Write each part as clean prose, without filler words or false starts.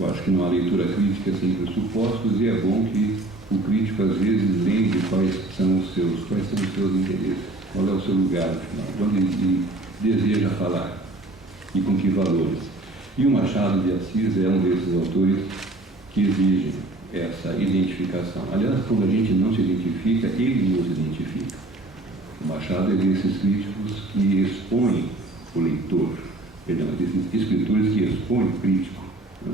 Eu acho que numa leitura crítica sem pressupostos, e é bom que o crítico às vezes lembre quais são os seus interesses, qual é o seu lugar, afinal, de onde ele deseja falar e com que valores. E o Machado de Assis é um desses autores que exigem essa identificação. Aliás, quando a gente não se identifica, ele nos identifica. O Machado é desses críticos que expõem o leitor, desses escritores que expõem o crítico, né?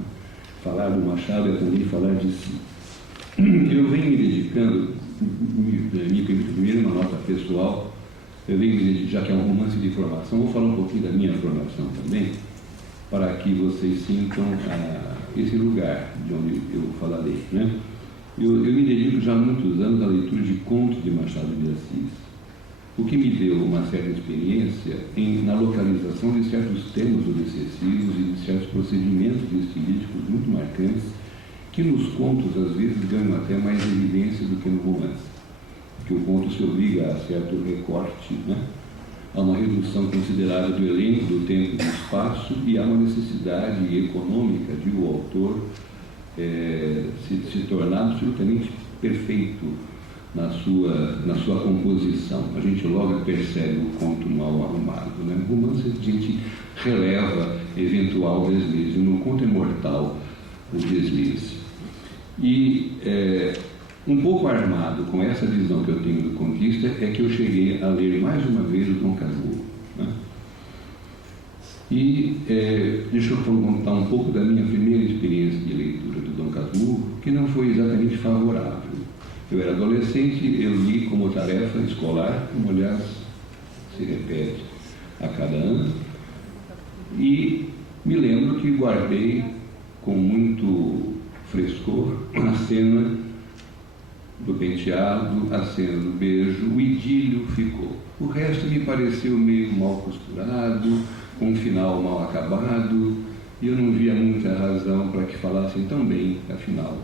Falar do Machado é também falar de si. Eu venho me dedicando, primeiro uma nota pessoal, eu venho me dedicando, já que é um romance de formação, vou falar um pouquinho da minha formação também, para que vocês sintam esse lugar de onde eu falarei, né? Eu me dedico já há muitos anos à leitura de contos de Machado de Assis, o que me deu uma certa experiência na localização de certos temas obsessivos e de certos procedimentos estilísticos muito marcantes, que nos contos, às vezes, ganham até mais evidência do que no romance. Porque o conto se obriga a certo recorte, né? A uma redução considerável do elenco, do tempo e do espaço, e há uma necessidade econômica de o autor se tornar absolutamente perfeito na sua composição. A gente logo percebe o conto mal arrumado, né? No romance a gente releva eventual deslize, no conto é mortal o deslize. E um pouco armado com essa visão que eu tenho do contista é que eu cheguei a ler mais uma vez o Dom Casmurro, né? E deixa eu contar um pouco da minha primeira experiência de leitura do Dom Casmurro, que não foi exatamente favorável. Eu era adolescente, eu li como tarefa escolar, como aliás se repete a cada ano, e me lembro que guardei com muito frescor a cena do penteado, a cena do beijo, o idílio ficou. O resto me pareceu meio mal costurado, com um final mal acabado, e eu não via muita razão para que falassem tão bem, afinal,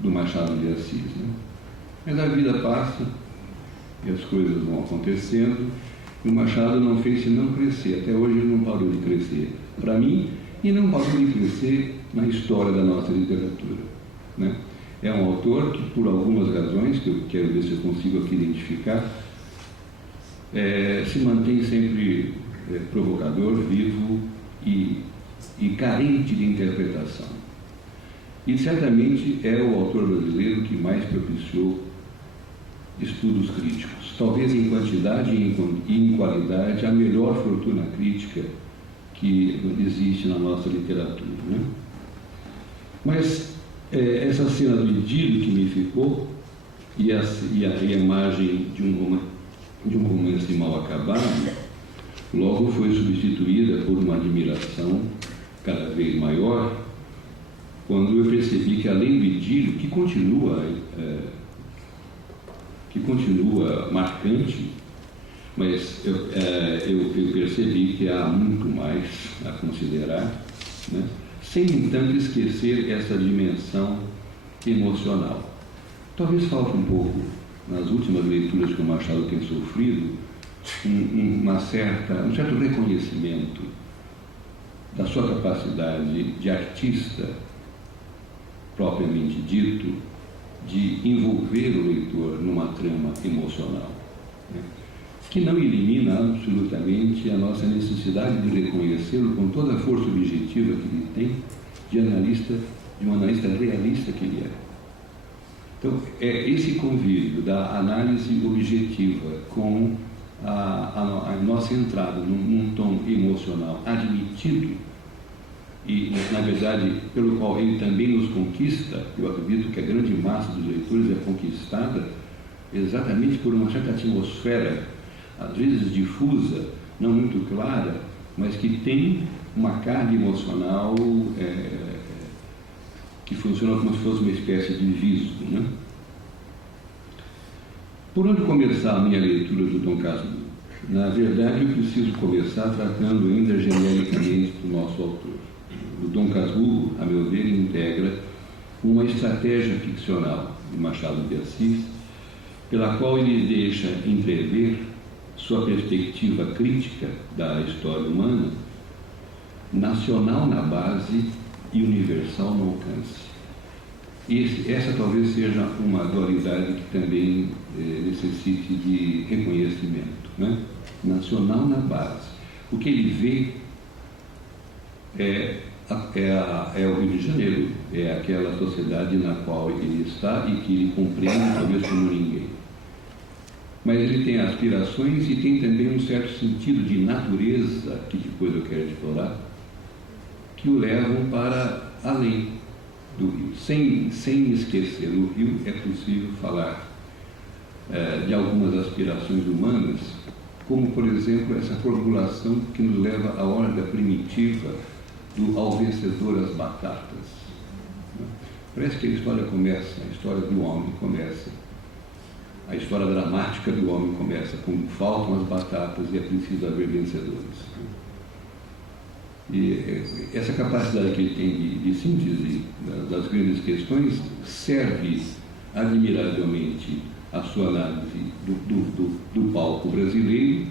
do Machado de Assis, né? Mas a vida passa, e as coisas vão acontecendo, e o Machado não fez senão crescer. Até hoje ele não parou de crescer para mim, e não parou de crescer na história da nossa literatura, né? É um autor que, por algumas razões, que eu quero ver se eu consigo aqui identificar, se mantém sempre provocador, vivo e carente de interpretação. E certamente é o autor brasileiro que mais propiciou estudos críticos. Talvez em quantidade e em qualidade, a melhor fortuna crítica que existe na nossa literatura, né? Mas essa cena do idílio que me ficou e a imagem de um romance mal acabado logo foi substituída por uma admiração cada vez maior quando eu percebi que, além do idílio, que continua marcante, mas eu percebi que há muito mais a considerar, né? Sem, entanto, esquecer essa dimensão emocional. Talvez falte um pouco, nas últimas leituras que o Machado tem sofrido, um certo reconhecimento da sua capacidade de artista, propriamente dito, de envolver o leitor numa trama emocional, né? Que não elimina absolutamente a nossa necessidade de reconhecê-lo com toda a força objetiva que ele tem, de um analista realista que ele é. Então, é esse convívio da análise objetiva com a nossa entrada num tom emocional admitido e, na verdade, pelo qual ele também nos conquista. Eu acredito que a grande massa dos leitores é conquistada exatamente por uma certa atmosfera, às vezes difusa, não muito clara, mas que tem uma carga emocional que funciona como se fosse uma espécie de viso, né? Por onde começar a minha leitura do Dom Casmurro? Na verdade, eu preciso começar tratando ainda genericamente do nosso autor. O Dom Casmurro, a meu ver, integra uma estratégia ficcional de Machado de Assis, pela qual ele deixa entrever sua perspectiva crítica da história humana, nacional na base, e universal no alcance. Essa talvez seja uma dualidade que também necessite de reconhecimento, né? Nacional na base. O que ele vê é o Rio de Janeiro, é aquela sociedade na qual ele está e que ele compreende talvez como ninguém. Mas ele tem aspirações e tem também um certo sentido de natureza, que depois eu quero explorar, que o levam para além do Rio. Sem esquecer o Rio, é possível falar de algumas aspirações humanas, como, por exemplo, essa formulação que nos leva à ordem primitiva do ao vencedor as batatas. Parece que a história começa, a história do homem começa, a história dramática do homem começa quando faltam as batatas e é preciso haver vencedores. E essa capacidade que ele tem de síntese das grandes questões serve admiravelmente a sua análise do palco brasileiro,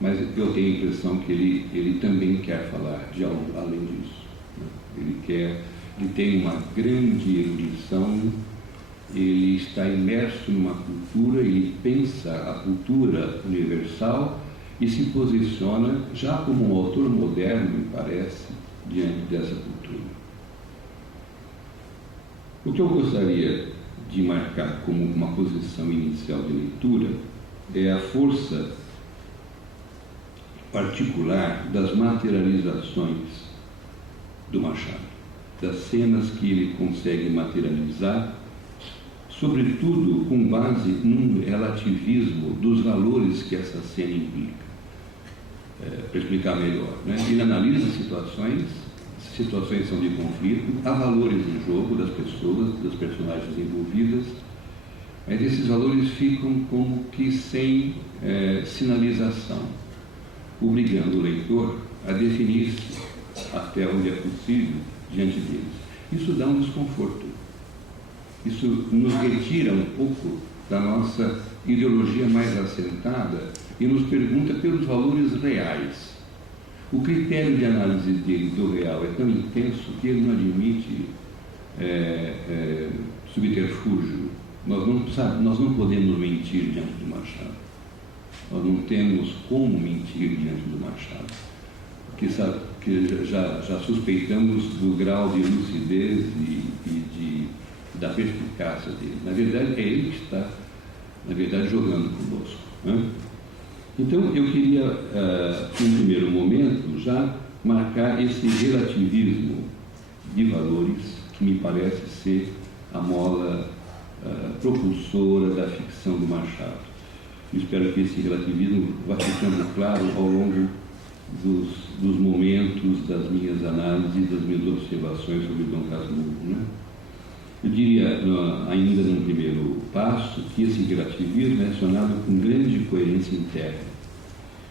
mas eu tenho a impressão que ele também quer falar de algo além disso. Ele tem uma grande erudição, ele está imerso numa cultura, ele pensa a cultura universal e se posiciona já como um autor moderno, me parece, diante dessa cultura. O que eu gostaria de marcar como uma posição inicial de leitura é a força particular das materializações do Machado, das cenas que ele consegue materializar, sobretudo com base num relativismo dos valores que essa cena implica. Para explicar melhor, né? Ele analisa situações são de conflito, há valores em jogo das pessoas, das personagens envolvidas, mas esses valores ficam como que sem sinalização, obrigando o leitor a definir-se até onde é possível diante deles. Isso dá um desconforto. Isso nos retira um pouco da nossa ideologia mais assentada e nos pergunta pelos valores reais. O critério de análise dele do real é tão intenso que ele não admite subterfúgio. Nós não podemos mentir diante do Machado. Nós não temos como mentir diante do Machado. Porque sabe, que já suspeitamos do grau de lucidez da perspicácia dele. Na verdade, é ele que está, jogando conosco, né? Então, eu queria, em primeiro momento, já marcar esse relativismo de valores que me parece ser a mola propulsora da ficção do Machado. Eu espero que esse relativismo vá ficando claro ao longo dos momentos das minhas análises, das minhas observações sobre Dom Casmurro, né? Eu diria, ainda no primeiro passo, que esse relativismo é acionado com grande coerência interna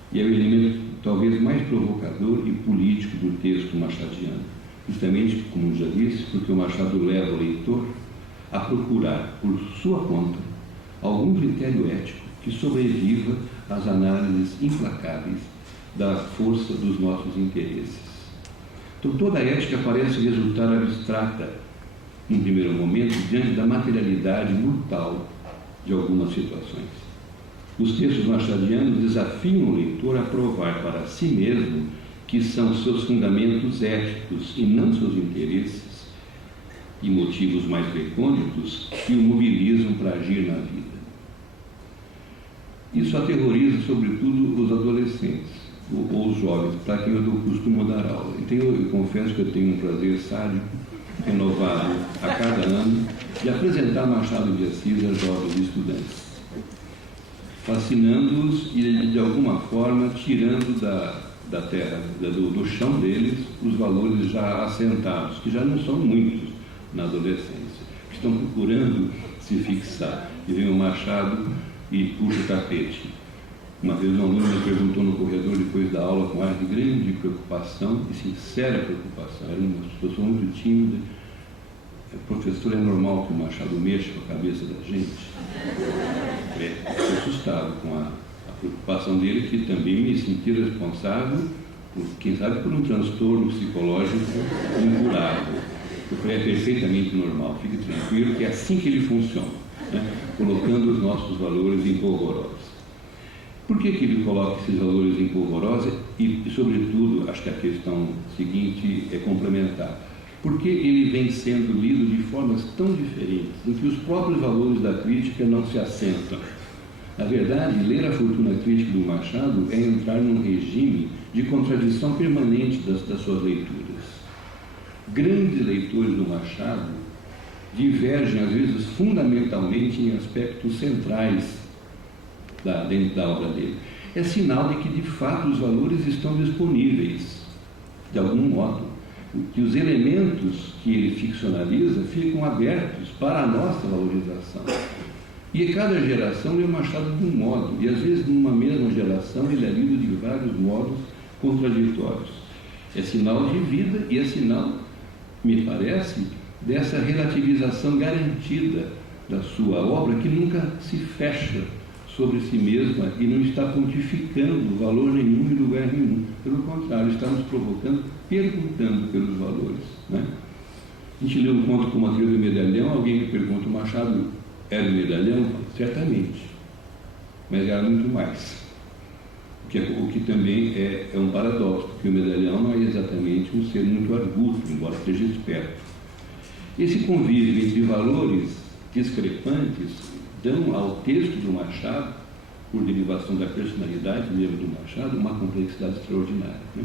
e é o elemento talvez mais provocador e político do texto machadiano, justamente, como já disse, porque o Machado leva o leitor a procurar, por sua conta, algum critério ético que sobreviva às análises implacáveis da força dos nossos interesses. Então, toda a ética parece resultar abstrata num primeiro momento, diante da materialidade brutal de algumas situações. Os textos machadianos desafiam o leitor a provar para si mesmo que são seus fundamentos éticos e não seus interesses e motivos mais recônditos que o mobilizam para agir na vida. Isso aterroriza, sobretudo, os adolescentes ou os jovens, para quem eu costumo dar aula. Então, eu confesso que eu tenho um prazer sádico renovado a cada ano de apresentar Machado de Assis a jovens estudantes, fascinando-os e, de alguma forma, tirando da terra, do chão deles, os valores já assentados, que já não são muitos na adolescência, que estão procurando se fixar. E vem o Machado e puxa o tapete. Uma vez um aluno me perguntou no corredor, depois da aula, com ar de grande preocupação e sincera preocupação. Era uma pessoa muito tímida. Professor, é normal que o Machado mexa com a cabeça da gente? Fiquei assustado com a preocupação dele, que também me senti responsável quem sabe por um transtorno psicológico incurável. Eu falei, é perfeitamente normal, fique tranquilo, que é assim que ele funciona, né? Colocando os nossos valores em polvorosa. Por que ele coloca esses valores em polvorosa? E, sobretudo, acho que a questão seguinte é complementar. Porque ele vem sendo lido de formas tão diferentes, em que os próprios valores da crítica não se assentam. Na verdade, ler a fortuna crítica do Machado é entrar num regime de contradição permanente das suas leituras. Grandes leitores do Machado divergem, às vezes, fundamentalmente em aspectos centrais dentro da obra dele. É sinal de que, de fato, os valores estão disponíveis, de algum modo, que os elementos que ele ficcionaliza ficam abertos para a nossa valorização. E cada geração lê o Machado de um modo, e às vezes numa mesma geração ele é lido de vários modos contraditórios. É sinal de vida e é sinal, me parece, dessa relativização garantida da sua obra, que nunca se fecha sobre si mesma e não está pontificando valor nenhum em lugar nenhum. Pelo contrário, está nos provocando, perguntando pelos valores, né? A gente lê um conto como A Trilha do Medalhão, alguém me pergunta, o Machado era o medalhão? Certamente, mas era muito mais. O que também é um paradoxo, porque o medalhão não é exatamente um ser muito arguto, embora seja esperto. Esse convívio entre valores discrepantes dão ao texto do Machado, por derivação da personalidade mesmo do Machado, uma complexidade extraordinária, né?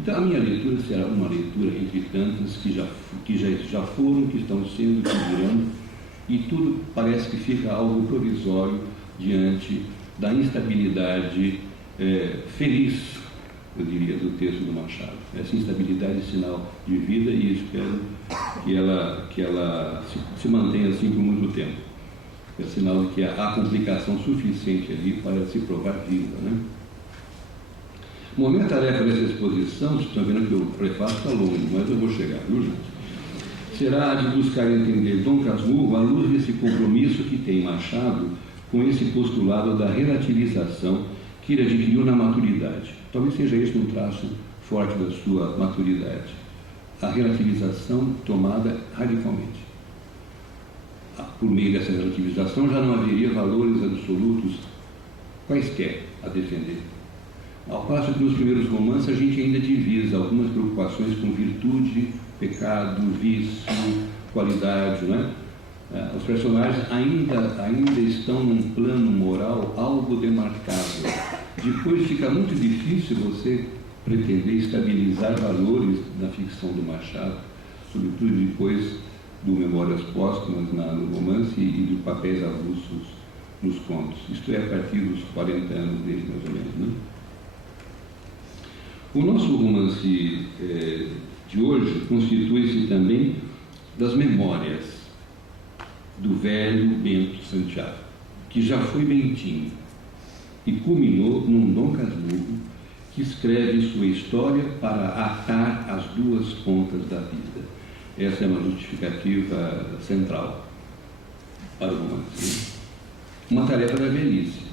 Então, a minha leitura será uma leitura entre tantas que já foram, que estão sendo, que virão, e tudo parece que fica algo provisório diante da instabilidade feliz, eu diria, do texto do Machado. Essa instabilidade é sinal de vida e espero que ela se mantenha assim por muito tempo. É sinal de que há complicação suficiente ali para se provar viva, né? O momento tarefa dessa exposição, vocês estão vendo que o prefácio está longo, mas eu vou chegar, viu, gente? Será de buscar entender Dom Casmurro à luz desse compromisso que tem Machado com esse postulado da relativização que ele adquiriu na maturidade. Talvez seja esse um traço forte da sua maturidade. A relativização tomada radicalmente. Por meio dessa relativização já não haveria valores absolutos quaisquer a defender. Ao passo que nos primeiros romances a gente ainda divisa algumas preocupações com virtude, pecado, vício, qualidade, né? Os personagens ainda estão num plano moral algo demarcável. Depois fica muito difícil você pretender estabilizar valores na ficção do Machado, sobretudo depois do Memórias Póstumas no romance e dos papéis avulsos nos contos. Isto é a partir dos 40 anos dele, mais ou menos, né? O nosso romance de hoje constitui-se também das memórias do velho Bento Santiago, que já foi bentinho e culminou num Dom Casmurro que escreve sua história para atar as duas pontas da vida. Essa é uma justificativa central para o romance. Uma tarefa da velhice,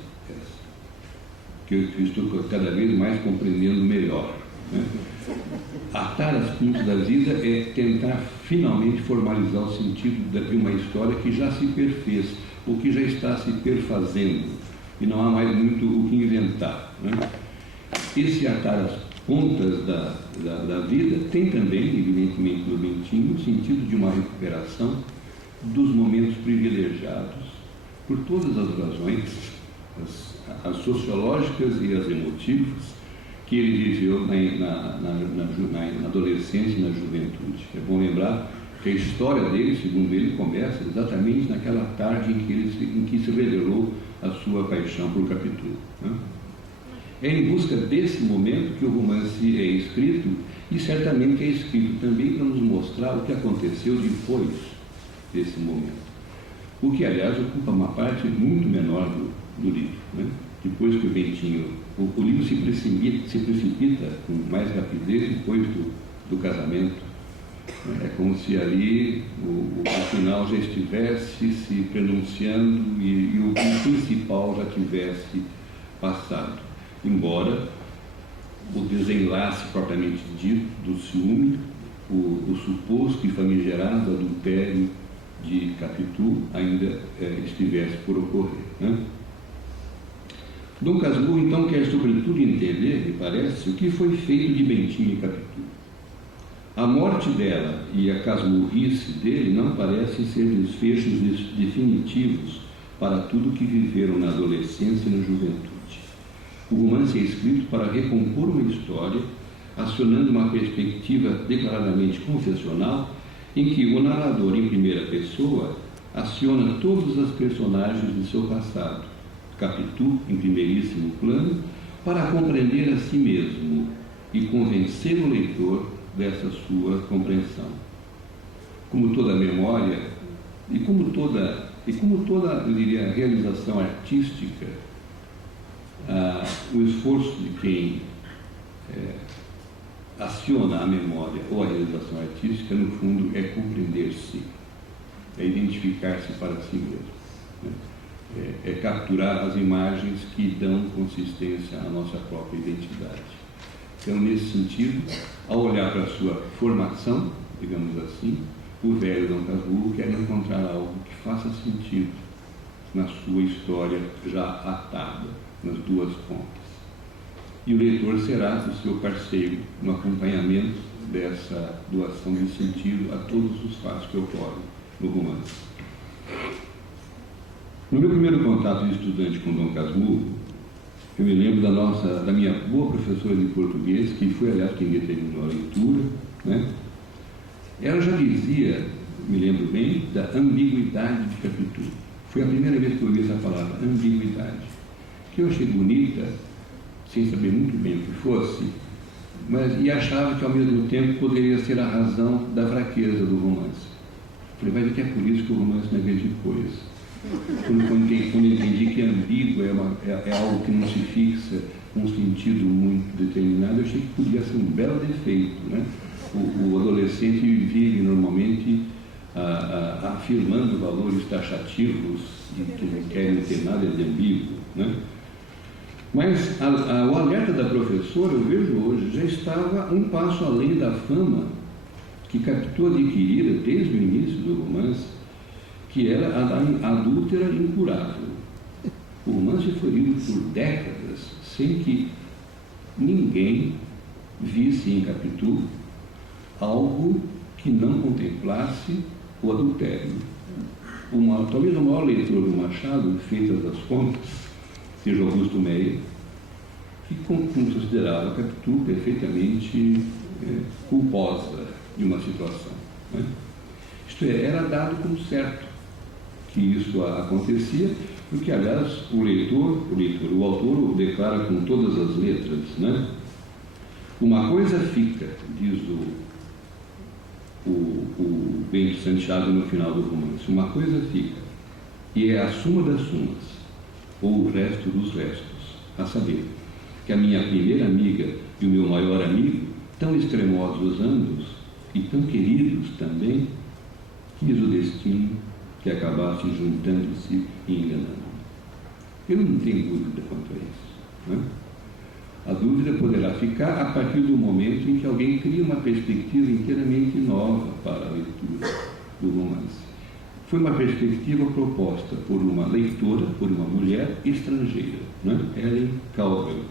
que eu estou cada vez mais compreendendo melhor, né? Atar as pontas da vida é tentar finalmente formalizar o sentido de uma história que já se perfez, ou que já está se perfazendo, e não há mais muito o que inventar, né? Esse atar as pontas da vida tem também, evidentemente, no Bentinho, o sentido de uma recuperação dos momentos privilegiados, por todas as razões, as sociológicas e as emotivas, que ele viveu na adolescência e na juventude. É bom lembrar que a história dele, segundo ele, começa exatamente naquela tarde em que se revelou a sua paixão por Capitu, né? É em busca desse momento que o romance é escrito, e certamente é escrito também para nos mostrar o que aconteceu depois desse momento. O que, aliás, ocupa uma parte muito menor do livro, né? Depois que o Bentinho... O livro se precipita com mais rapidez depois do casamento. É como se ali o final já estivesse se pronunciando e o principal já tivesse passado. Embora o desenlace propriamente dito do ciúme, o suposto e famigerado adultério de Capitu ainda estivesse por ocorrer, né? Dom Casmurro, então, quer sobretudo entender, me parece, o que foi feito de Bentinho e Capitu. A morte dela e a casmurrice dele não parecem ser desfechos definitivos para tudo que viveram na adolescência e na juventude. O romance é escrito para recompor uma história, acionando uma perspectiva declaradamente confessional, em que o narrador, em primeira pessoa, aciona todos os personagens de seu passado, Capitu, em primeiríssimo plano, para compreender a si mesmo e convencer o leitor dessa sua compreensão. Como toda memória e como toda, eu diria, realização artística, o esforço de quem aciona a memória ou a realização artística, no fundo, é compreender-se, é identificar-se para si mesmo, né? É capturar as imagens que dão consistência à nossa própria identidade. Então, nesse sentido, ao olhar para a sua formação, digamos assim, o velho Dom Casmurro quer encontrar algo que faça sentido na sua história já atada, nas duas pontas. E o leitor será o seu parceiro no acompanhamento dessa doação de sentido a todos os fatos que ocorrem no romance. No meu primeiro contato de estudante com Dom Casmurro, eu me lembro da minha boa professora de português, que foi, aliás, quem determinou a leitura, né? Ela já dizia, me lembro bem, da ambiguidade de Capitu. Foi a primeira vez que eu ouvi essa palavra, ambiguidade, que eu achei bonita, sem saber muito bem o que fosse, e achava que, ao mesmo tempo, poderia ser a razão da fraqueza do romance. Falei, mas é que é por isso que o romance não é grande coisa. Quando eu entendi que ambíguo é algo que não se fixa com um sentido muito determinado, eu achei que podia ser um belo defeito, né? O adolescente vive normalmente afirmando valores taxativos que não querem ter nada de ambíguo, né? Mas o alerta da professora, eu vejo hoje, já estava um passo além da fama que Capitu adquirira desde o início do romance, que era a da adúltera incurável. O romance foi lido por décadas sem que ninguém visse em Capitu algo que não contemplasse o adultério. Talvez o maior leitor do Machado, feitas as contas, seja Augusto Meyer, que considerava Capitu perfeitamente culposa de uma situação, né? Isto é, era dado como certo que isso acontecia, porque, aliás, o autor declara com todas as letras, né? Uma coisa fica, diz o Bento Santiago no final do romance, uma coisa fica, e é a suma das sumas, ou o resto dos restos, a saber, que a minha primeira amiga e o meu maior amigo, tão extremosos ambos, e tão queridos também, quis o destino que acabasse juntando-se e enganando. Eu não tenho dúvida quanto a isso, né? A dúvida poderá ficar a partir do momento em que alguém cria uma perspectiva inteiramente nova para a leitura do romance. Foi uma perspectiva proposta por uma leitora, por uma mulher estrangeira, né? Ellen Caldwell.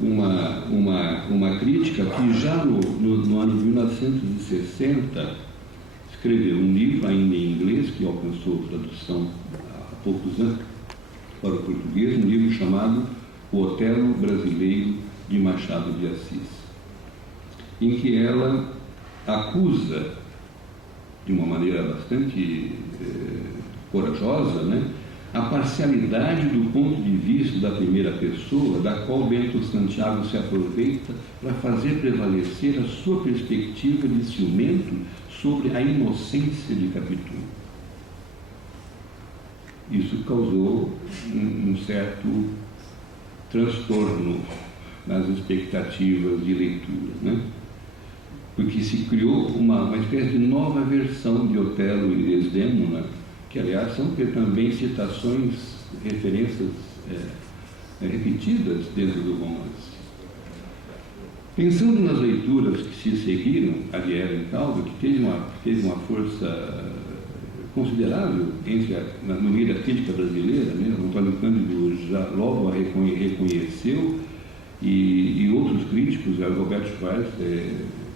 Uma crítica que já no ano de 1960 escreveu um livro, ainda em inglês, que alcançou tradução há poucos anos para o português, um livro chamado O Otelo Brasileiro de Machado de Assis, em que ela acusa, de uma maneira bastante corajosa, né, a parcialidade do ponto de vista da primeira pessoa, da qual Bento Santiago se aproveita para fazer prevalecer a sua perspectiva de ciumento sobre a inocência de Capitu. Isso causou um certo transtorno nas expectativas de leitura, né? Porque se criou uma espécie de nova versão de Otelo e Desdémona, que, aliás, são também citações, referências repetidas dentro do romance. Pensando nas leituras que se seguiram a de Ellen Calder, que teve uma força considerável no meio da crítica brasileira, né? O Antônio Cândido já logo a reconheceu, e outros críticos, o Roberto Schwarz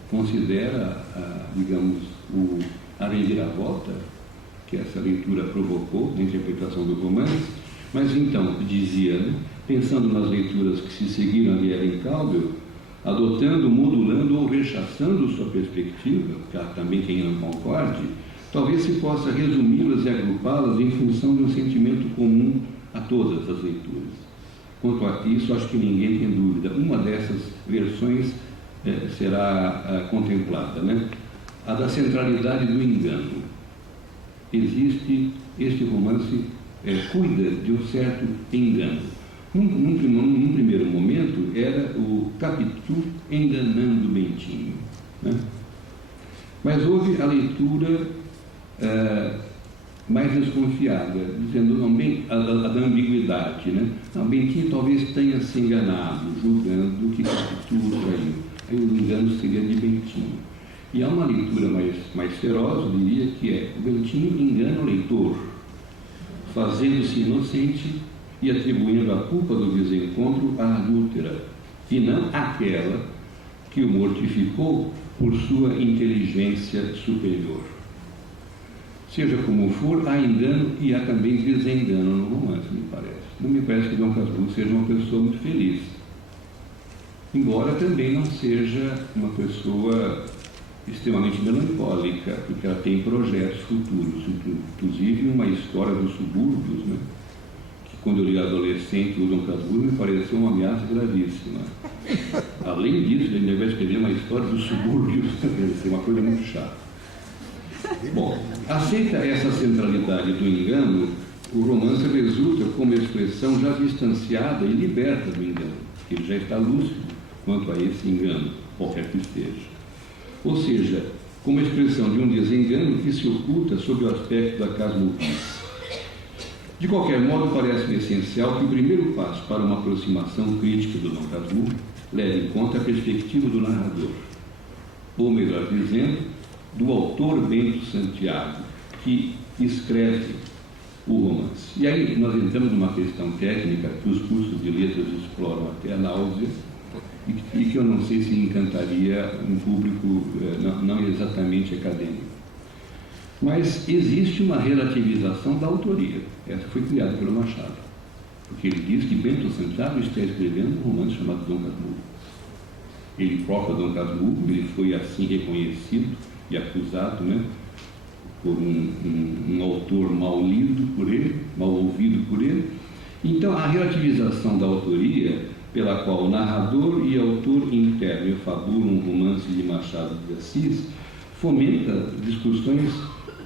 considera, digamos, a reviravolta que essa leitura provocou na interpretação do romance. Mas então, dizia, né, pensando nas leituras que se seguiram a de Ellen Calder, adotando, modulando ou rechaçando sua perspectiva, que há também quem não concorde, talvez se possa resumi-las e agrupá-las em função de um sentimento comum a todas as leituras. Quanto a isso, acho que ninguém tem dúvida. Uma dessas versões será contemplada, né? A da centralidade do engano. Este romance cuida de um certo engano. Num primeiro momento, era o Capitu enganando Bentinho, né? Mas houve a leitura mais desconfiada, dizendo não, a da ambiguidade, né? Não, Bentinho talvez tenha se enganado, julgando que Capitu o traiu. Aí o engano seria de Bentinho. E há uma leitura mais feroz, eu diria, que é: o Bentinho engana o leitor, fazendo-se inocente e atribuindo a culpa do desencontro à adúltera, e não àquela que o mortificou por sua inteligência superior. Seja como for, há engano e há também desengano no romance, me parece. Não me parece que Dom Casmurro seja uma pessoa muito feliz, embora também não seja uma pessoa extremamente melancólica, porque ela tem projetos futuros, inclusive uma história dos subúrbios, né? Que quando eu li adolescente, o Dom Casmurro me pareceu uma ameaça gravíssima. Além disso, ele vai escrever uma história dos subúrbios, uma coisa muito chata. Bom, aceita essa centralidade do engano, o romance resulta como expressão já distanciada e liberta do engano, porque ele já está lúcido quanto a esse engano, qualquer que esteja. Ou seja, como expressão de um desengano que se oculta sob o aspecto da casmurrice. De qualquer modo, parece-me essencial que o primeiro passo para uma aproximação crítica do Dom Casmurro leve em conta a perspectiva do narrador, ou melhor dizendo, do autor Bento Santiago, que escreve o romance. E aí nós entramos numa questão técnica que os cursos de letras exploram até a náusea, e que eu não sei se encantaria um público não exatamente acadêmico. Mas existe uma relativização da autoria. Essa foi criada pelo Machado, porque ele diz que Bento Santiago está escrevendo um romance chamado Dom Casmurro. Ele próprio, Dom Casmurro, ele foi assim reconhecido e acusado, né, por um autor mal lido por ele, mal ouvido por ele. Então, a relativização da autoria, pela qual o narrador e autor interno fabulam um romance de Machado de Assis, fomenta discussões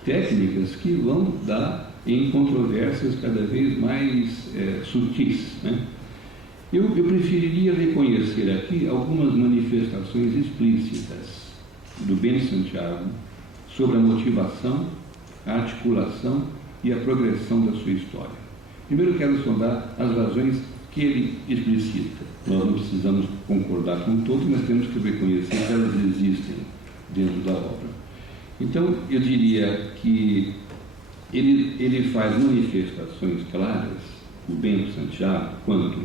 técnicas que vão dar em controvérsias cada vez mais sutis, né? Eu preferiria reconhecer aqui algumas manifestações explícitas do Bento Santiago sobre a motivação, a articulação e a progressão da sua história. Primeiro quero sondar as razões que ele explicita. Nós não precisamos concordar com todos, mas temos que reconhecer que elas existem dentro da obra. Então, eu diria que ele faz manifestações claras, o Bento Santiago, quanto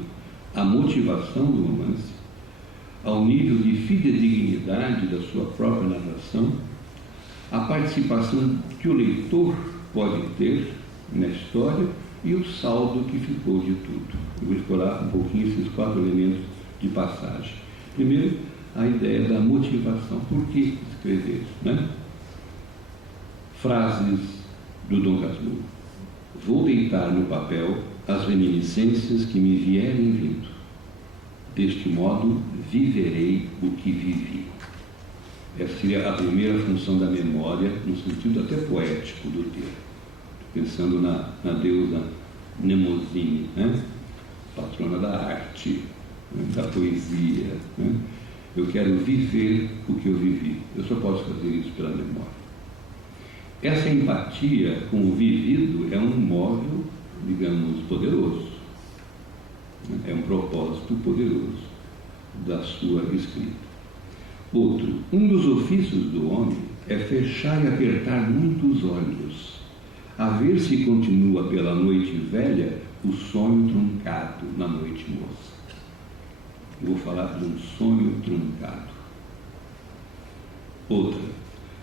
à motivação do romance, ao nível de fidedignidade da sua própria narração, a participação que o leitor pode ter na história e o saldo que ficou de tudo. Eu vou explorar um pouquinho esses 4 elementos de passagem. Primeiro, a ideia da motivação. Por que escrever, né? Frases do Dom Casmurro. Vou deitar no papel as reminiscências que me vierem vindo. Deste modo, viverei o que vivi. Essa seria a primeira função da memória, no sentido até poético do termo. Pensando na deusa Mnemosyne, né? Patrona da arte, né? Da poesia, né? Eu quero viver o que eu vivi. Eu só posso fazer isso pela memória. Essa empatia com o vivido é um móvel, digamos, poderoso. É um propósito poderoso da sua escrita. Outro, um dos ofícios do homem é fechar e apertar muito os olhos, a ver se continua pela noite velha o sonho truncado na noite moça. Vou falar de um sonho truncado. Outra,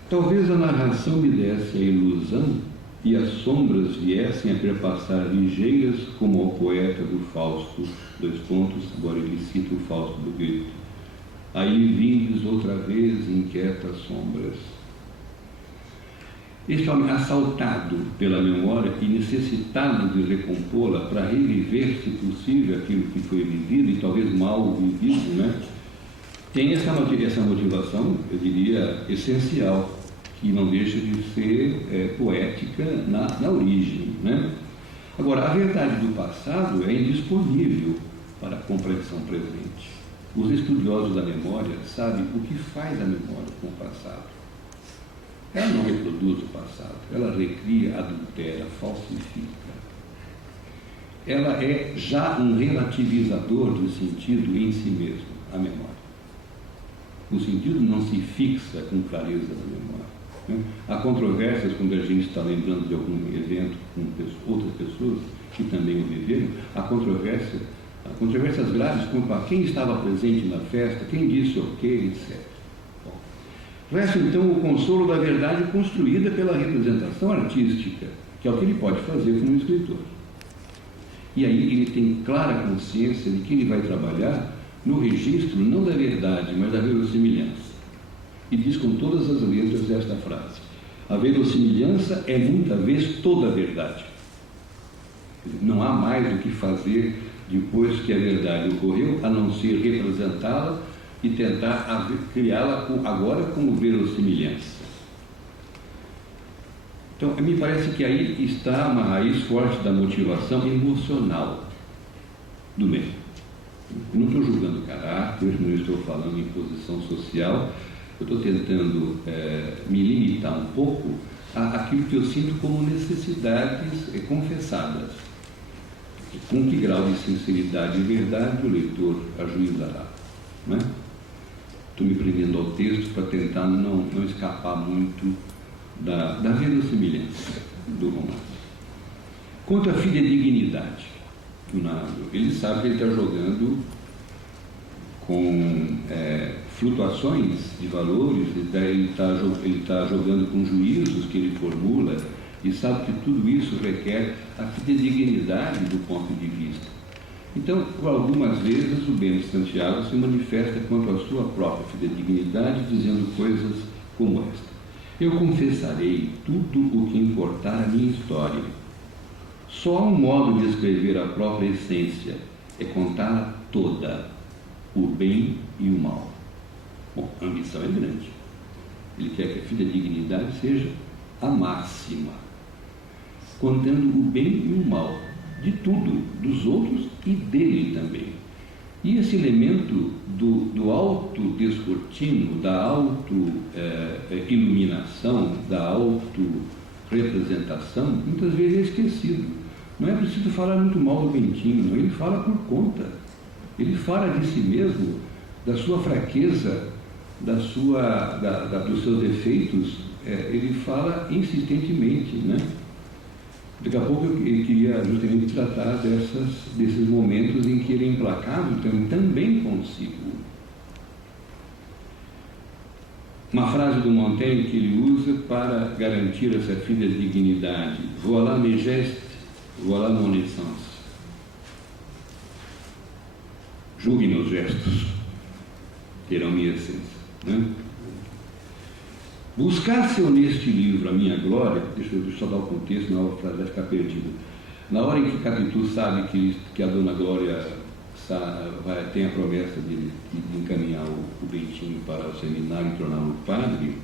talvez a narração me desse a ilusão e as sombras viessem a perpassar ligeiras como ao poeta do Fausto, agora ele cita o Fausto do Goethe. Aí vindes outra vez inquietas sombras. Este homem assaltado pela memória e necessitado de recompô-la para reviver, se possível, aquilo que foi vivido e talvez mal vivido, né? Tem essa motivação, eu diria, essencial, que não deixa de ser poética na origem, né? Agora, a verdade do passado é indisponível para a compreensão presente. Os estudiosos da memória sabem o que faz a memória com o passado. Ela não reproduz o passado, ela recria, adultera, falsifica. Ela é já um relativizador do sentido em si mesmo, a memória. O sentido não se fixa com clareza na memória, né? Há controvérsias quando a gente está lembrando de algum evento com outras pessoas que também o viveram. Há controvérsias graves quanto a quem estava presente na festa, quem disse o quê, etc. Resta então o consolo da verdade construída pela representação artística, que é o que ele pode fazer como escritor. E aí ele tem clara consciência de que ele vai trabalhar no registro não da verdade, mas da verossimilhança. E diz com todas as letras esta frase: a verossimilhança é muita vez toda a verdade. Não há mais o que fazer depois que a verdade ocorreu, a não ser representá-la e tentar criá-la agora como verossimilhança. Então, me parece que aí está uma raiz forte da motivação emocional do meio. Eu não estou julgando caráter, não estou falando em posição social, eu estou tentando me limitar um pouco àquilo que eu sinto como necessidades confessadas. Com que grau de sinceridade e verdade o leitor ajuizará, não é? Estou me prendendo ao texto para tentar não escapar muito da verossimilhança do romance. Quanto à fidedignidade do narrador, ele sabe que ele está jogando com flutuações de valores, ele está jogando com juízos que ele formula e sabe que tudo isso requer a fidedignidade do ponto de vista. Então, por algumas vezes, o Bento Santiago se manifesta quanto à sua própria fidedignidade, dizendo coisas como esta: eu confessarei tudo o que importar à minha história. Só há um modo de escrever a própria essência, é contá-la toda, o bem e o mal. Bom, a ambição é grande. Ele quer que a fidedignidade seja a máxima, contando o bem e o mal, de tudo, dos outros e dele também. E esse elemento do auto-descortino, da auto-iluminação, da auto-representação, muitas vezes é esquecido. Não é preciso falar muito mal do Bentinho, não. Ele fala por conta. Ele fala de si mesmo, da sua fraqueza, dos seus defeitos, ele fala insistentemente, né? Daqui a pouco eu queria justamente tratar desses momentos em que ele é implacável também consigo. Uma frase do Montaigne que ele usa para garantir essa fidedignidade: voilà mes gestes, voilà mon essence. Julgue meus gestos, terão minha essência, né? Buscar-se neste livro a minha glória, deixa eu só dar o contexto, senão a frase vai ficar perdida. Na hora em que Capitu sabe que a Dona Glória tem a promessa de encaminhar o Bentinho para o seminário e torná-lo padre,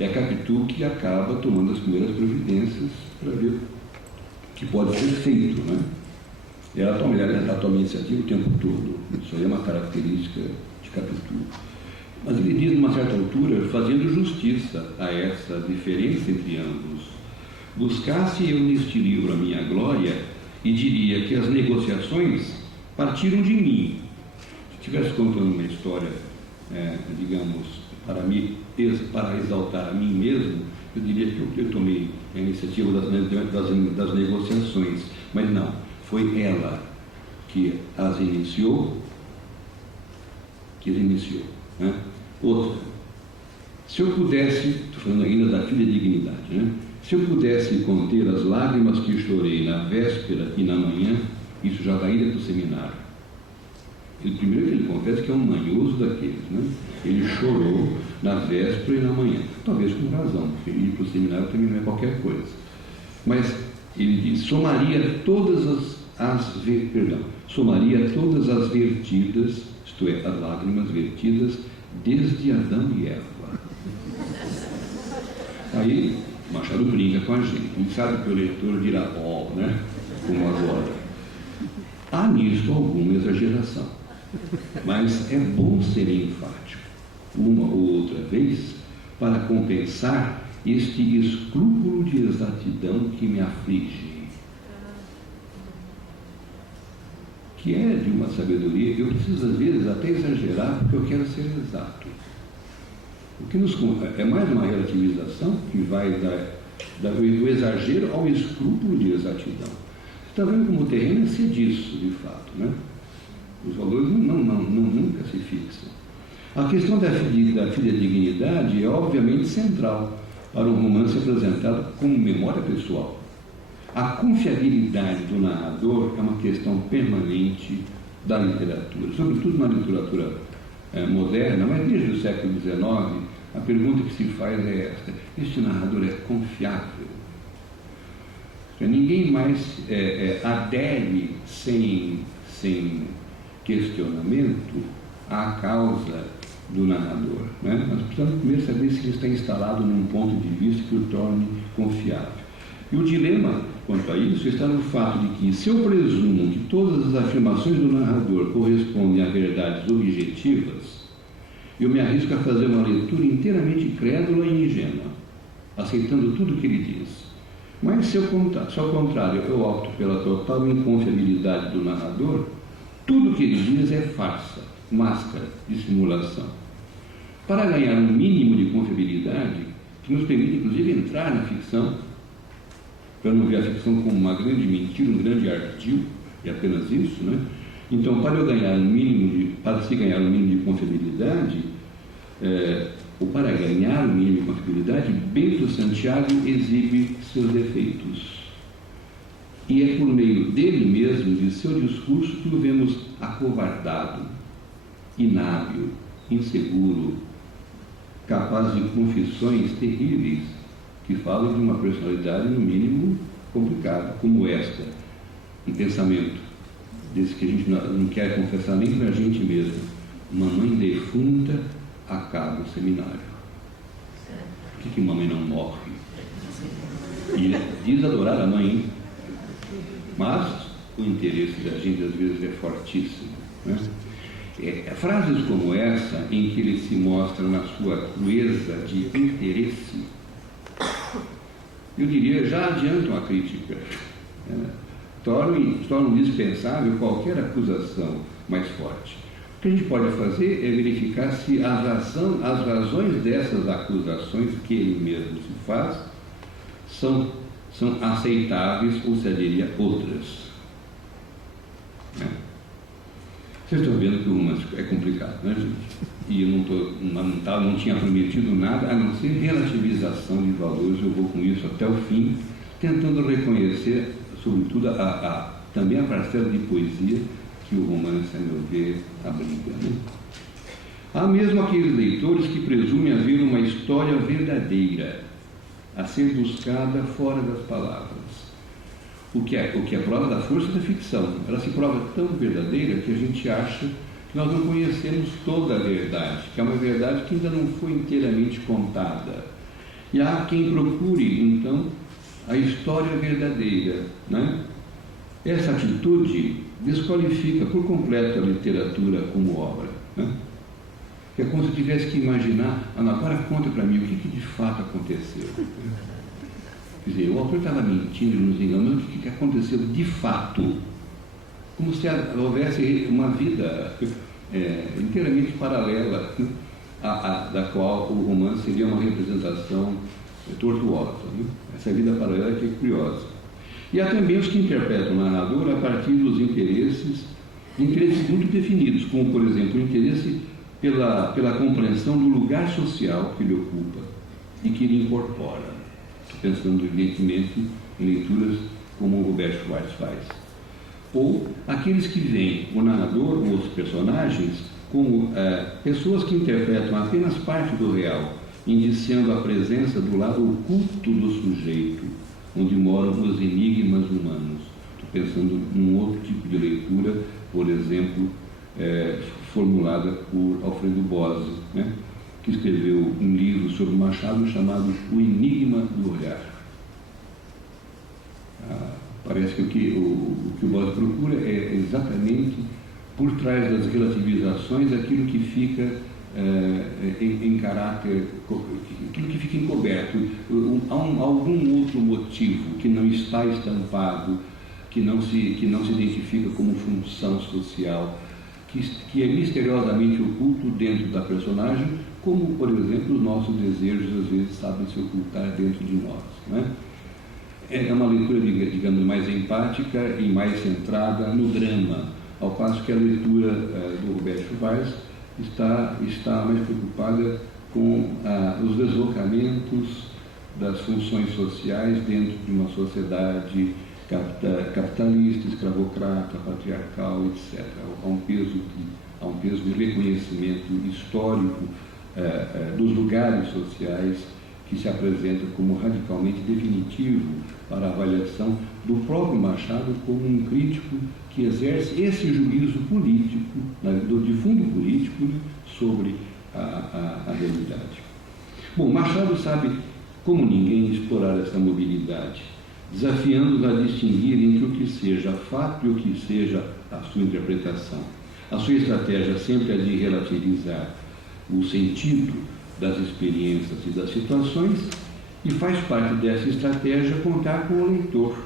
é a Capitu que acaba tomando as primeiras providências para ver o que pode ser feito, né? Ela toma a iniciativa o tempo todo. Isso aí é uma característica de Capitu. Mas ele diz, numa certa altura, fazendo justiça a essa diferença entre ambos: buscasse eu neste livro a minha glória, e diria que as negociações partiram de mim. Se estivesse contando uma história digamos, para exaltar a mim mesmo, eu diria que eu tomei a iniciativa das negociações, mas não, foi ela que as iniciou, né? Outra, se eu pudesse, estou falando ainda da fidedignidade, né? Se eu pudesse conter as lágrimas que chorei na véspera e na manhã, isso já está indo para o seminário. Primeiro que ele confessa que é um manhoso daqueles, né? Ele chorou na véspera e na manhã, talvez com razão, porque ir para o seminário também não é qualquer coisa. Mas ele diz, somaria todas as vertidas, isto é, as lágrimas vertidas desde Adão e Eva. Aí Machado brinca com a gente, não sabe que o leitor dirá, né? Como agora. Há nisso alguma exageração, mas é bom ser enfático, uma ou outra vez, para compensar este escrúpulo de exatidão que me aflige, que é de uma sabedoria. Eu preciso, às vezes, até exagerar, porque eu quero ser exato. O que é mais uma relativização que vai do exagero ao escrúpulo de exatidão. Você está vendo como o terreno é ser disso, de fato, né? Os valores nunca se fixam. A questão da fidedignidade é obviamente central para um romance apresentado como memória pessoal. A confiabilidade do narrador é uma questão permanente da literatura, sobretudo na literatura moderna, mas desde o século XIX, a pergunta que se faz é esta: este narrador é confiável? Ninguém mais adere sem questionamento à causa do narrador, né? Nós precisamos primeiro saber se ele está instalado num ponto de vista que o torne confiável. E o dilema quanto a isso está no fato de que, se eu presumo que todas as afirmações do narrador correspondem a verdades objetivas, eu me arrisco a fazer uma leitura inteiramente crédula e ingênua, aceitando tudo o que ele diz. Mas se ao contrário eu opto pela total inconfiabilidade do narrador, tudo o que ele diz é farsa, máscara, dissimulação. Para ganhar um mínimo de confiabilidade, que nos permite inclusive entrar na ficção, para não ver a ficção como uma grande mentira, um grande ardil, e apenas isso, né? Então, para se ganhar um mínimo de confiabilidade, ou para ganhar um mínimo de confiabilidade, Bento Santiago exibe seus defeitos. E é por meio dele mesmo, de seu discurso, que o vemos acovardado, inábil, inseguro, capaz de confissões terríveis, que falam de uma personalidade, no mínimo, complicada, como esta. Um pensamento desse que a gente não quer confessar nem para a gente mesmo. Uma mãe defunta acaba o seminário. Por que mamãe não morre? E diz adorar a mãe, mas o interesse da gente às vezes é fortíssimo, né? Frases como essa, em que ele se mostra na sua crueza de interesse, eu diria, já adiantam a crítica, tornam dispensável qualquer acusação mais forte. O que a gente pode fazer é verificar se as razões dessas acusações que ele mesmo se faz são aceitáveis ou se aderir a outras. Vocês estão vendo que o romance é complicado, né, gente? E eu não tinha prometido nada a não ser relativização de valores. Eu vou com isso até o fim, tentando reconhecer, sobretudo, também a parcela de poesia que o romance, a meu ver, abriga, né? Há mesmo aqueles leitores que presumem haver uma história verdadeira a ser buscada fora das palavras. O que é prova da força da ficção. Ela se prova tão verdadeira que a gente acha que nós não conhecemos toda a verdade, que é uma verdade que ainda não foi inteiramente contada. E há quem procure, então, a história verdadeira, né? Essa atitude desqualifica por completo a literatura como obra, né? É como se tivesse que imaginar, agora conta para mim o que de fato aconteceu. Quer dizer, o autor estava mentindo, nos enganando, o que aconteceu de fato. Como se houvesse uma vida inteiramente paralela, né, da qual o romance seria uma representação tortuosa. Né? Essa vida paralela que é curiosa. E há também os que interpretam o narrador a partir dos interesses muito definidos, como, por exemplo, o interesse pela compreensão do lugar social que ele ocupa e que ele incorpora. Estou pensando, evidentemente, em leituras como o Roberto Schwartz faz. Ou aqueles que veem o narrador ou os personagens como pessoas que interpretam apenas parte do real, indiciando a presença do lado oculto do sujeito, onde moram os enigmas humanos. Estou pensando num outro tipo de leitura, por exemplo, formulada por Alfredo Bose, né, que escreveu um livro sobre Machado chamado O Enigma do Olhar. Parece que o que o Bose procura é exatamente, por trás das relativizações, aquilo que fica em caráter, aquilo que fica encoberto. Há algum outro motivo que não está estampado, que não se identifica como função social, que é misteriosamente oculto dentro da personagem, como, por exemplo, os nossos desejos às vezes sabem se ocultar dentro de nós. Né? É uma leitura, digamos, mais empática e mais centrada no drama, ao passo que a leitura do Roberto Schwartz está mais preocupada com os deslocamentos das funções sociais dentro de uma sociedade capitalista, escravocrata, patriarcal, etc. Há um peso de reconhecimento histórico dos lugares sociais que se apresenta como radicalmente definitivo para a avaliação do próprio Machado como um crítico que exerce esse juízo político, de fundo político, sobre a realidade. Bom, Machado sabe, como ninguém, explorar essa mobilidade, desafiando-os a distinguir entre o que seja fato e o que seja a sua interpretação. A sua estratégia sempre é de relativizar o sentido das experiências e das situações, e faz parte dessa estratégia contar com o leitor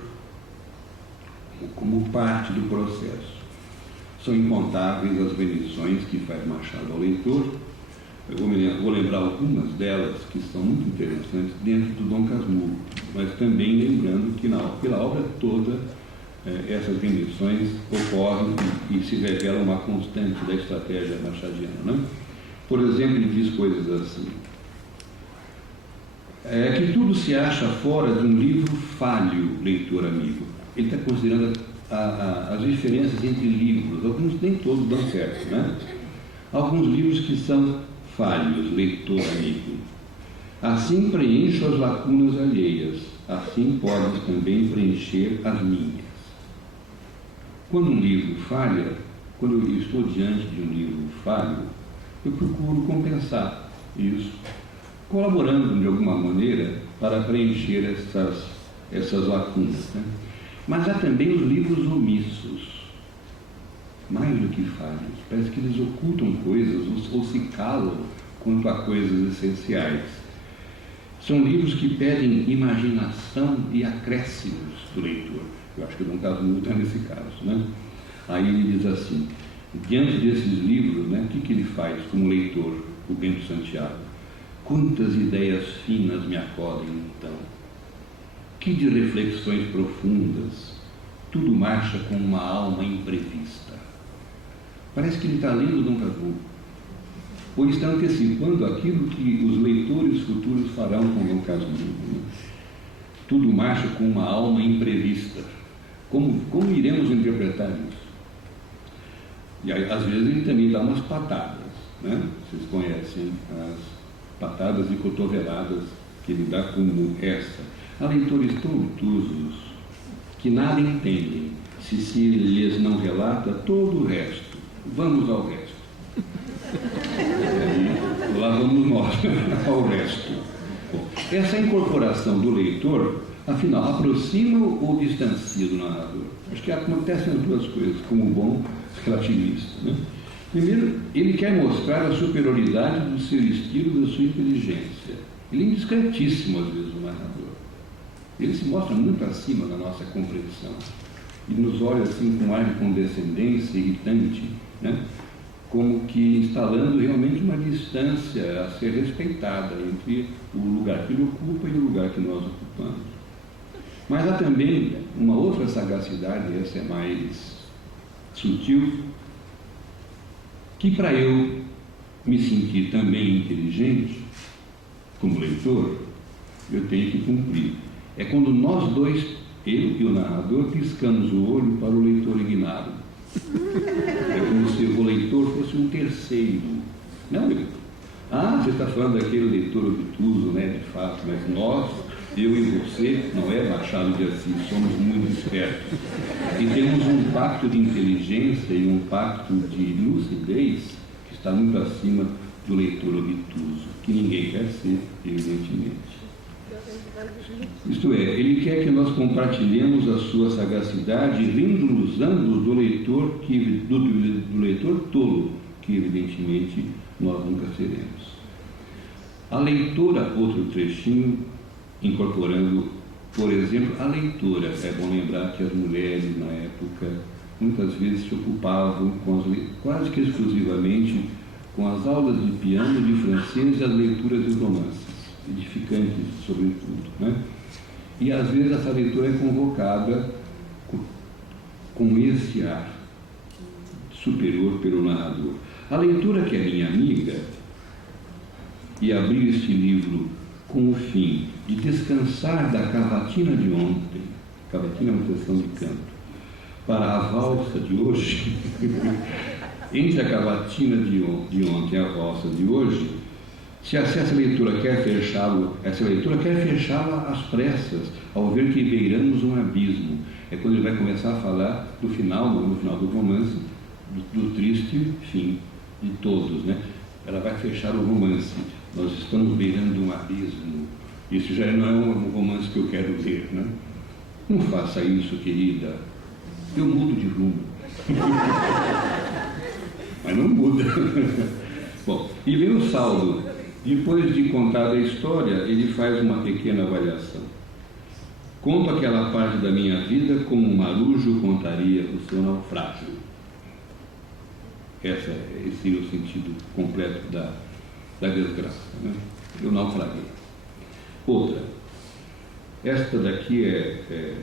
como parte do processo. São incontáveis as remissões que faz Machado ao leitor. Eu vou lembrar algumas delas que são muito interessantes dentro do Dom Casmurro, mas também lembrando que pela obra toda essas remissões ocorrem e se revelam uma constante da estratégia machadiana. Né? Por exemplo, ele diz coisas assim: que tudo se acha fora de um livro falho, leitor amigo. Ele está considerando as diferenças entre livros. Alguns, nem todos dão certo, né? Alguns livros que são falhos, leitor amigo. Assim preencho as lacunas alheias, assim podes também preencher as minhas. Quando um livro falha, quando eu estou diante de um livro falho, eu procuro compensar isso, colaborando de alguma maneira para preencher essas lacunas. Né? Mas há também os livros omissos, mais do que falhos. Parece que eles ocultam coisas ou se calam quanto a coisas essenciais. São livros que pedem imaginação e acréscimos do leitor. Eu acho que o Dom Casmurro está nesse caso. Né? Aí ele diz assim: diante desses livros, né, o que ele faz como leitor, o Bento Santiago? Quantas ideias finas me acodem então! Que de reflexões profundas! Tudo marcha com uma alma imprevista. Parece que ele está lendo Dom Casmurro, ou está antecipando aquilo que os leitores futuros farão com Dom Casmurro. Né? Tudo marcha com uma alma imprevista. Como iremos interpretar isso? E aí, às vezes ele também dá umas patadas, né? Vocês conhecem as patadas e cotoveladas que ele dá como essa. Há leitores tão obtusos que nada entendem se lhes não relata todo o resto. Vamos ao resto. E aí, lá vamos nós ao resto. Bom, essa incorporação do leitor, afinal, aproxima ou distancia do narrador? Acho que acontecem as duas coisas, como bom relativista. Né? Primeiro, ele quer mostrar a superioridade do seu estilo, da sua inteligência. Ele é indiscretíssimo, às vezes, o narrador. Ele se mostra muito acima da nossa compreensão. E nos olha assim com um ar de condescendência irritante, né? como que instalando realmente uma distância a ser respeitada entre o lugar que ele ocupa e o lugar que nós ocupamos. Mas há também uma outra sagacidade, essa é mais sutil, que para eu me sentir também inteligente, como leitor, eu tenho que cumprir. É quando nós dois, eu e o narrador, piscamos o olho para o leitor ignaro. É como se o leitor fosse um terceiro. Não, você está falando daquele leitor obtuso, né, de fato, mas nós, eu e você, não é Machado de Assis, somos muito espertos. E temos um pacto de inteligência e um pacto de lucidez que está muito acima do leitor obtuso, que ninguém quer ser, evidentemente. Isto é, ele quer que nós compartilhemos a sua sagacidade, rindo-nos ambos do leitor, do leitor tolo, que evidentemente nós nunca seremos. A leitora, outro trechinho, incorporando, por exemplo, a leitura. É bom lembrar que as mulheres, na época, muitas vezes se ocupavam quase que exclusivamente com as aulas de piano, de francês e as leituras de romances, edificantes sobretudo, né? E às vezes essa leitura é convocada com esse ar superior pelo narrador. A leitura que é minha amiga, e abrir este livro com o fim de descansar da cavatina de ontem, cavatina é uma sessão de canto, para a valsa de hoje, entre a cavatina de ontem e a valsa de hoje, se essa leitura quer fechá-la às pressas, ao ver que beiramos um abismo. É quando ele vai começar a falar no final do romance, do triste fim de todos, né? Ela vai fechar o romance. Nós estamos beirando um abismo. Isso já não é um romance que eu quero ler, né? Não faça isso, querida. Eu mudo de rumo. Mas não muda. Bom, e vem o saldo. Depois de contar a história, ele faz uma pequena avaliação. Conto aquela parte da minha vida como um marujo contaria o seu naufrágio. Esse é o sentido completo da desgraça, né? Eu naufraguei. Outra. Esta daqui é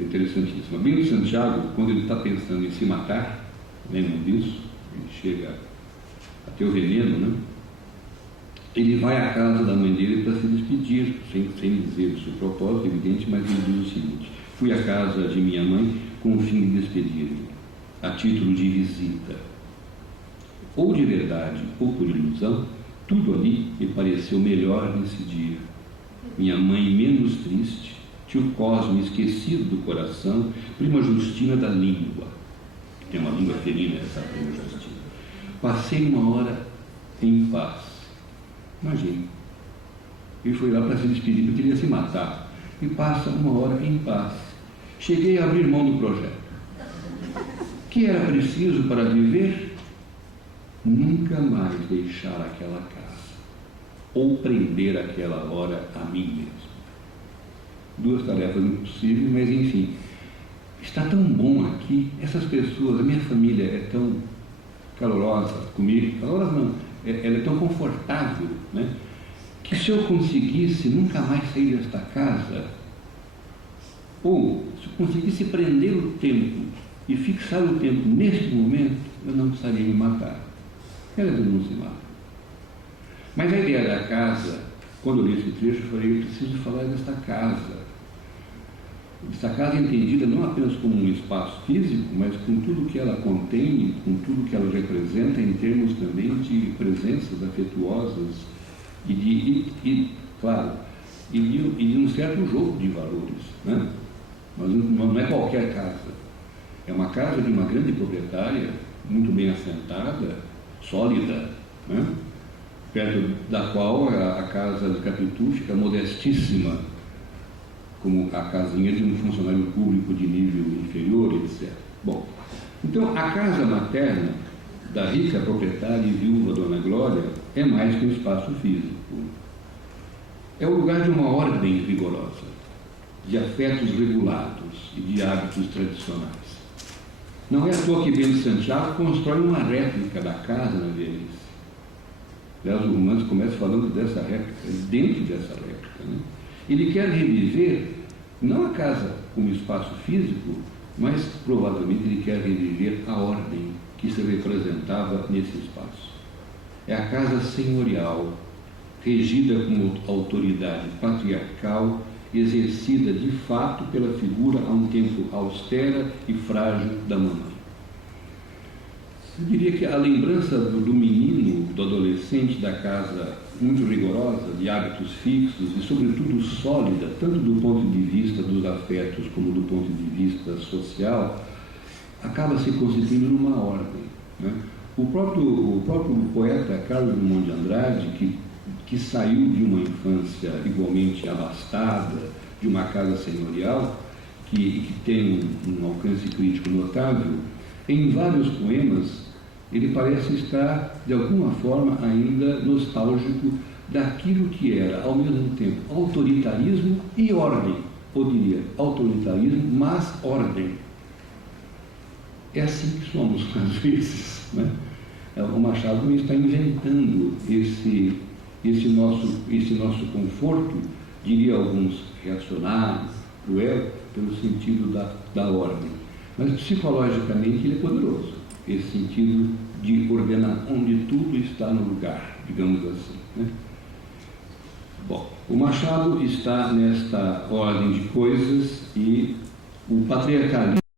interessantíssima. Bento Santiago, quando ele está pensando em se matar, lembram disso? Ele chega a ter o veneno, né? Ele vai à casa da mãe dele para se despedir, sem dizer o seu propósito, evidente, mas ele diz o seguinte: fui à casa de minha mãe com o fim de despedir-me, a título de visita. Ou de verdade, ou por ilusão, tudo ali me pareceu melhor nesse dia. Minha mãe menos triste, tio Cosme esquecido do coração, prima Justina da língua. Tem uma língua ferina essa prima Justina. Passei uma hora em paz. Imagine, ele foi lá para se despedir, porque ele ia se matar, e passa uma hora em paz. Cheguei a abrir mão do projeto. Que era preciso para viver? Nunca mais deixar aquela casa, ou prender aquela hora a mim mesmo. Duas tarefas impossíveis, mas enfim, está tão bom aqui, essas pessoas, a minha família é tão calorosa comigo, calorosa não, ela é tão confortável, né, que se eu conseguisse nunca mais sair desta casa, ou se eu conseguisse prender o tempo e fixar o tempo neste momento, eu não precisaria me matar. Elas não se matam. Mas a ideia da casa, quando eu li esse trecho, eu falei, eu preciso falar desta casa. Esta casa é entendida não apenas como um espaço físico, mas com tudo que ela contém, com tudo que ela representa, em termos também de presenças afetuosas e de um certo jogo de valores, né? Mas não é qualquer casa. É uma casa de uma grande proprietária, muito bem assentada, sólida, né? Perto da qual a casa de Capitu fica modestíssima, como a casinha de um funcionário público de nível inferior, etc. Bom, então a casa materna da rica proprietária e viúva Dona Glória é mais que um espaço físico. É o lugar de uma ordem rigorosa, de afetos regulados e de hábitos tradicionais. Não é à toa que Bento Santiago constrói uma réplica da casa na velhice. Aliás, o romance começa falando dessa réplica, dentro dessa réplica. Né? Ele quer reviver, não a casa como espaço físico, mas provavelmente ele quer reviver a ordem que se representava nesse espaço. É a casa senhorial, regida com autoridade patriarcal, exercida de fato pela figura há um tempo austera e frágil da mamãe. Eu diria que a lembrança do menino, do adolescente, da casa muito rigorosa, de hábitos fixos e, sobretudo, sólida, tanto do ponto de vista dos afetos como do ponto de vista social, acaba se constituindo numa ordem. Né? O próprio poeta Carlos Drummond de Andrade, que saiu de uma infância igualmente abastada, de uma casa senhorial, que tem um alcance crítico notável, em vários poemas ele parece estar, de alguma forma, ainda nostálgico daquilo que era, ao mesmo tempo, autoritarismo e ordem. Ou diria, autoritarismo, mas ordem. É assim que somos, às vezes. Né? O Machado está inventando esse nosso conforto, diria alguns reacionários, cruel, pelo sentido da ordem. Mas psicologicamente ele é poderoso, esse sentido de ordenar onde tudo está no lugar, digamos assim. Né? Bom, o Machado está nesta ordem de coisas e o patriarcalismo